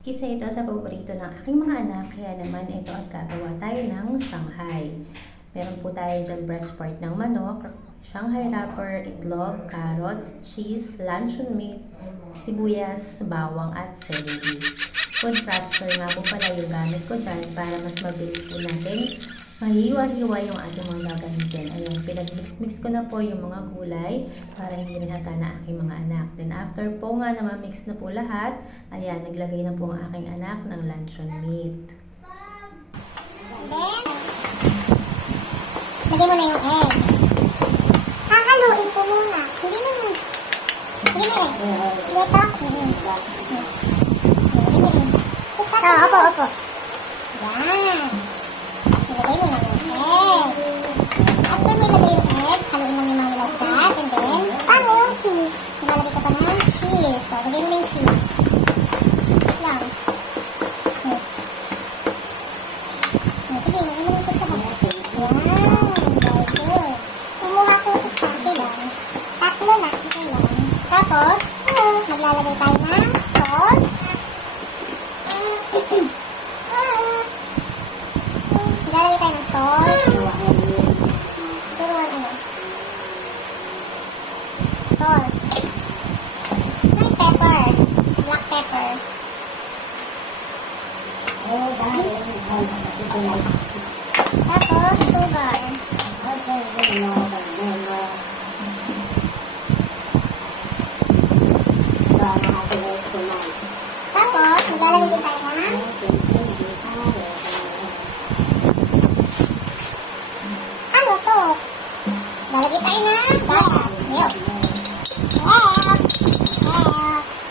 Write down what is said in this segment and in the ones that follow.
Isa ito sa paborito ng aking mga anak, kaya naman ito at gagawa tayo ng Shanghai. Meron po tayo dyan breast part ng manok, Shanghai wrapper, itlog, carrots, cheese, luncheon meat, sibuyas, bawang at celery. Food processor nga po pala yung gamit ko dyan para mas mabilis po natin mahiwa-hiwa yung ating mga gagamitin. Ayan, pinag-mix-mix ko na po yung mga gulay para hindi rin hata na aking mga anak. Then after po nga na ma-mix na po lahat, ayan, naglagay na po ang aking anak ng luncheon meat. Then, lagay mo na yung egg. Hahaluin ko muna. Hindi na mo. Hindi na eh. Opo. Yan. Ilagay mo lang yung egg. After mo ilagay yung egg, haluin lang yung mga nilagkat. And then, tama yung cheese. Nilalagay ka pa ng cheese. So, lagay mo na yung cheese. Lang. Sige, lagay mo yung cheese lahat. Yan. Very good. Kumuha ko ito. Okay lang. Tatlo na. Okay lang. Tapos, maglalagay tayo ng salt. Maglalagay tayo ng salt. Turuan ano? Salt. May pepper. Black pepper. Tapos, sugar. Tapos, maglalagay din tayo ng ano to? Lalagay tayo ng gas. Milk.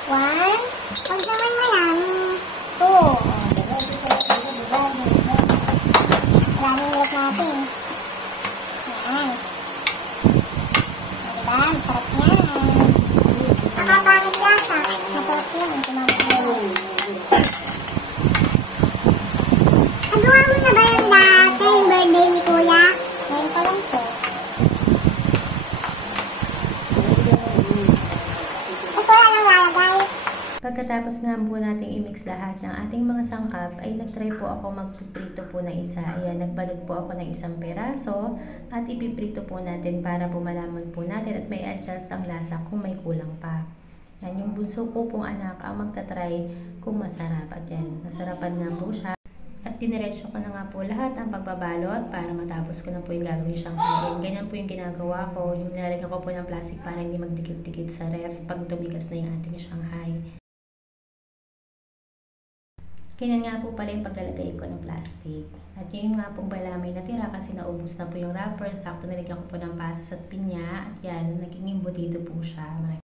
One. Huwag naman marami. Two. Maraming milk natin. Yan. Diba? Masarap yan. Nakapangit lasa. Masarap yan. Nagawa mo na ba yung dati? Yung birthday ni Kuya? Ngayon ko lang po. Ito lang ang lalagay. Pagkatapos nga po nating i-mix lahat ng ating mga sangkap, ay nagtry po ako magpiprito po ng isa. Ayan, nagbalot po ako ng isang peraso at ipiprito po natin para po malaman po natin at may adjust ang lasa kung may kulang pa. Yan, yung bunso ko pong anak ang magtatry kung masarap. At yan, nasarapan nga po siya. At diniretso ko na nga po lahat ang pagbabalot para matapos ko na po yung gagawin Shanghai. Ganyan po yung ginagawa ko. Yung nilalagyan ko po ng plastic para hindi magdikit-dikit sa ref pag tumigas na yung ating Shanghai. Ganyan nga po pala yung paglalagay ko ng plastic. At yun nga pong bala may natira kasi naubos na po yung wrapper. Sakto nilagyan ko po ng pasas at pinya. At yan, naging imbutido po siya.